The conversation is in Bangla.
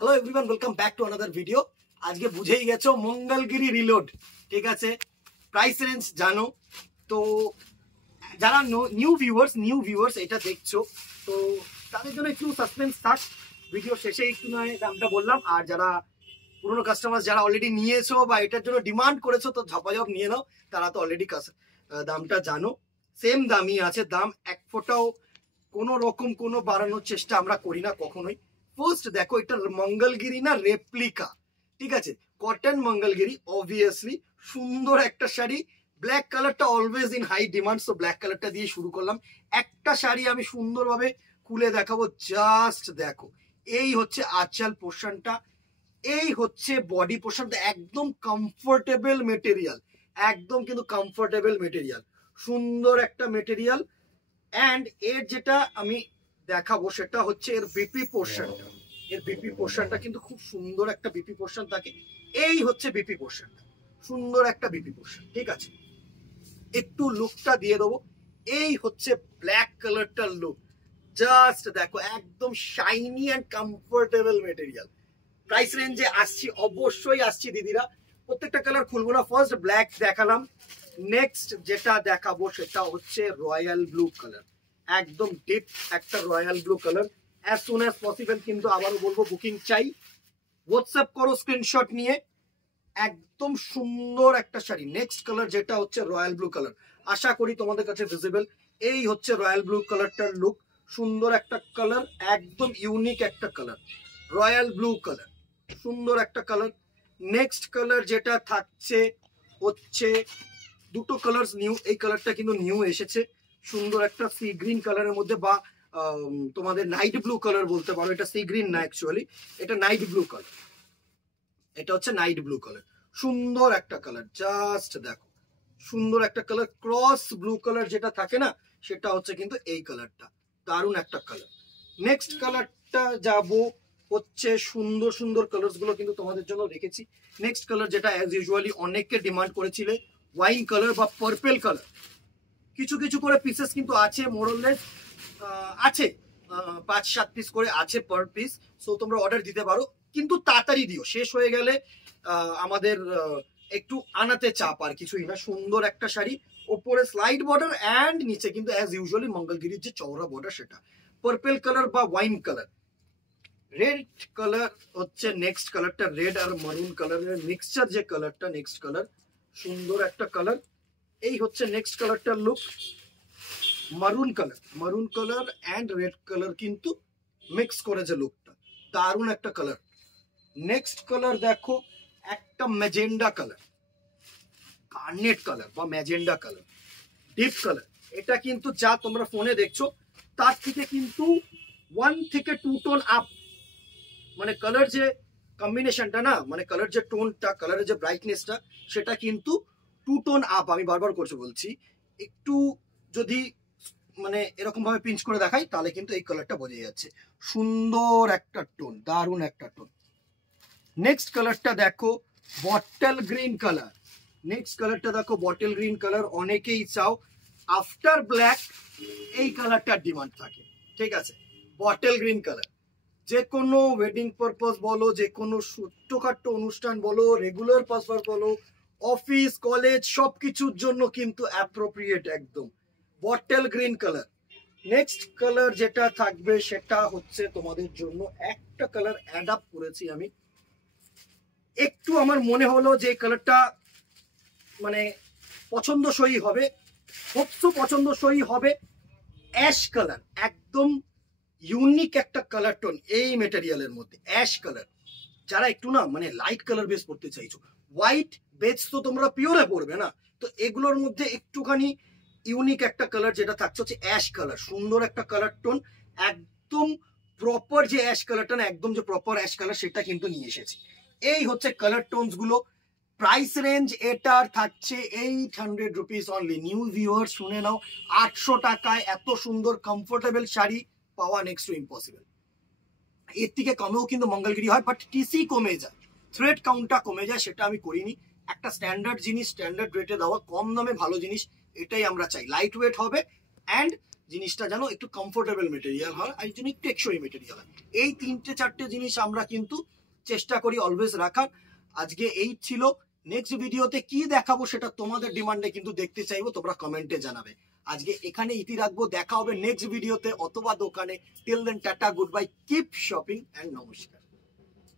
Hello everyone, welcome back to another video. আজকে বুঝেই গেছো মঙ্গলগিরি রিলোড, ঠিক আছে। প্রাইস রেঞ্জ জানো তো, যারা নিউ ভিউয়ার্স এটা দেখছো তো তাদের জন্য একটু সাসপেন্স থাক। ভিডিও শেষে একটু নয় দামটা বললাম, আর যারা পুরোনো কাস্টমার যারা অলরেডি নিয়েছো বা এটার জন্য ডিমান্ড করেছো তো ঝপাঝপ নিয়ে নাও, তারা তো অলরেডি দামটা জানো। সেম দামই আছে, দাম এক ফোঁটাও কোনো রকম কোনো বাড়ানোর চেষ্টা আমরা করি না কখনোই। ফার্স্ট দেখো, এটা মঙ্গলগিরি না রেপ্লিকা, ঠিক আছে, কটন মঙ্গলগিরি। অবভিয়াসলি সুন্দর একটা শাড়ি, ব্ল্যাক কালারটা always in high demand, so black কালারটা দিয়ে শুরু করলাম। একটা শাড়ি আমি সুন্দরভাবে খুলে দেখাবো, জাস্ট দেখো। এই হচ্ছে আঁচল পোর্শনটা, এই হচ্ছে বডি পোর্শনটা, একদম কমফোর্টেবল মেটেরিয়াল, একদম কিন্তু কমফোর্টেবল মেটেরিয়াল, সুন্দর একটা মেটেরিয়াল। অ্যান্ড এর যেটা আমি দেখাবো সেটা হচ্ছে এর বিপি পোর্শনটা। এর বিপি পোর্শনটা কিন্তু খুব সুন্দর একটা বিপি পোর্শন থাকে। এই হচ্ছে বিপি পোর্শনটা, সুন্দর একটা বিপি পোর্শন, ঠিক আছে। একটু লুকটা দিয়ে দেবো, এই হচ্ছে ব্ল্যাক কালারটার লুক, জাস্ট দেখো, একদম shiny and comfortable material. Price রেঞ্জে আসছি, অবশ্যই আসছি দিদিরা। প্রত্যেকটা কালার খুলবো না, ফার্স্ট ব্ল্যাক দেখালাম, নেক্সট যেটা দেখাবো সেটা হচ্ছে রয়্যাল ব্লু কালার, একদম ডিপ একটা royal blue colour. As soon as possible কিন্তু আবারও বলবো, বুকিং চাই, হোয়াটসঅ্যাপ করো স্ক্রিনশট নিয়ে। একদম সুন্দর একটা শাড়ি। নেক্সট কালার যেটা হচ্ছে রয়্যাল ব্লু কালার, আশা করি তোমাদের কাছে ভিজিবল। এই হচ্ছে রয়্যাল ব্লু কালারটার লুক, সুন্দর একটা কালার, একদম ইউনিক একটা কালার, রয়্যাল ব্লু কালার, সুন্দর একটা কালার। নেক্সট কালার যেটা থাকছে হচ্ছে, দুটো কালার নিউ, এই কালারটা কিন্তু নিউ এসেছে, সুন্দর একটা সি গ্রিন কালারের মধ্যে, বা তোমাদের নাইট ব্লু কালার বলতে পারো। এটা সি গ্রিন না, অ্যাকচুয়ালি এটা নাইট ব্লু কালার, এটা হচ্ছে নাইট ব্লু কালার, সুন্দর একটা কালার, জাস্ট দেখো, সুন্দর একটা কালার। ক্রস ব্লু কালার যেটা থাকে না, সেটা হচ্ছে কিন্তু এই কালারটা, দারুণ একটা কালার। নেক্সট কালারটা যাব হচ্ছে, সুন্দর সুন্দর কালার্স গুলো কিন্তু তোমাদের জন্য রেখেছি। নেক্সট কালার যেটা অ্যাজ ইউজুয়ালি অনেককে ডিমান্ড করেছিলে, ওয়াইন কালার বা পার্পেল কালার। কিছু কিছু করে পিসেস কিন্তু আছে, মোরলেস আছে, 5-7 পিস করে আছে পার পিস, সো তোমরা অর্ডার দিতে পারো, কিন্তু তাড়াতাড়ি দিও, শেষ হয়ে গেলে আমাদের একটু আনাতে চাপ, আর কিছুই না। সুন্দর একটা শাড়ি, ওপরে স্লাইড বর্ডার অ্যান্ড নিচে কিন্তু অ্যাজ ইউজুয়ালি মঙ্গলগিরির যে চওড়া বর্ডার সেটা। পার্পেল কালার বা ওয়াইন কালার। রেড কালার হচ্ছে নেক্সট কালারটা, রেড আর মারুন কালারের মিক্সচার যে কালারটা, নেক্সট কালার, সুন্দর একটা কালার। এই হচ্ছে নেক্সট কালারটার look, maroon colour and red colour কিন্তু মিক্স করে যে লুকটা, দারুণ একটা কালার। নেক্সট কালার দেখো, একটা ম্যাজেন্ডা কালার, কার্নেট কালার বা ম্যাজেন্ডা কালার, ডিপ কালার। এটা কিন্তু যা তোমরা ফোনে দেখছো তার থেকে কিন্তু 1 থেকে 2 টোন আপ, মানে কালার যে কম্বিনেশনটা না, মানে কালার যে টোনটা, কালারের যে ব্রাইটনেসটা, সেটা কিন্তু 2 টোন আপ। আমি বারবার করছি বলছি, একটু যদি মানে এরকম ভাবে পিঞ্চ করে দেখাই তাহলে কিন্তু এই কালারটা বোঝা যাচ্ছে, সুন্দর একটা টোন, দারুণ একটা টোন। নেক্সট কালারটা দেখো, বটল গ্রিন কালার। নেক্সট কালারটা দেখো, বটল গ্রিন কালার। অনেকেই চাও, আফটার ব্ল্যাক এই কালারটার ডিমান্ড থাকে, ঠিক আছে। বটল গ্রিন কালার, যে কোনো ওয়েডিং পারপাস বলো, যে কোনো ছোট্টখাট্ট অনুষ্ঠান বলো, রেগুলার পারপাস বলো, অফিস কলেজ সবকিছুর জন্য কিন্তু অ্যাপ্রোপ্রিয়েট একদম bottle green colour. Next colour যেটা থাকবে সেটা হচ্ছে তোমাদের জন্য, একটা কালার অ্যাড আপ করেছি আমি, একটু আমার মনে হলো যে কালারটা মানে পছন্দসই হবে, পছন্দসই হবে। অ্যাশ কালার, একদম ইউনিক একটা কালার টোন এই মেটেরিয়ালের মধ্যে, অ্যাশ কালার। যারা একটু না মানে লাইট কালার বেস পড়তে চাইছো, হোয়াইট বেস তো তোমরা পিওরে পড়বে না, তো এগুলোর মধ্যে একটুখানি ইউনিক একটা কালার যেটা থাকছে হচ্ছে অ্যাশ কালার, সুন্দর একটা কালার টোন, একদম প্রপার যে অ্যাশ কালারটা না, একদম যে প্রপার অ্যাশ কালার সেটা কিন্তু নিয়ে এসেছি। এই হচ্ছে কালার টোনস গুলো। প্রাইস রেঞ্জ এটার থাকছে 800 রুপিস অনলি। নিউ ভিউয়ার্স শুনে নাও, 800 টাকায় এত সুন্দর কমফোর্টেবল শাড়ি পাওয়া নেক্সট টু ইম্পসিবল। এর থেকে কমেও কিন্তু মঙ্গলগিরি হয়, বাট টিসি কমে যায়, থ্রেড কাউন্টটা কমে যায়, সেটা আমি করিনি। একটা স্ট্যান্ডার্ড জিনিস স্ট্যান্ডার্ড রেটে দেওয়া, কম দামে ভালো জিনিস, এটাই আমরা চাই। লাইট ওয়েট হবে অ্যান্ড জিনিসটা যেন একটু কমফোর্টেবল মেটেরিয়াল হয়, আর জন্য একটু টেকসই মেটেরিয়াল হয়। এই 3-4টে জিনিস আমরা কিন্তু চেষ্টা করি অলওয়েজ রাখার। আজকে এই ছিল। নেক্সট ভিডিওতে কি দেখাবো সেটা তোমাদের ডিমান্ডে কিন্তু দেখতে চাইবো, তোমরা কমেন্টে জানাবে। আজকে এখানে ইতি রাখবো, দেখা হবে নেক্সট ভিডিওতে অথবা দোকানে। Till then tata, goodbye, keep shopping and নমস্কার।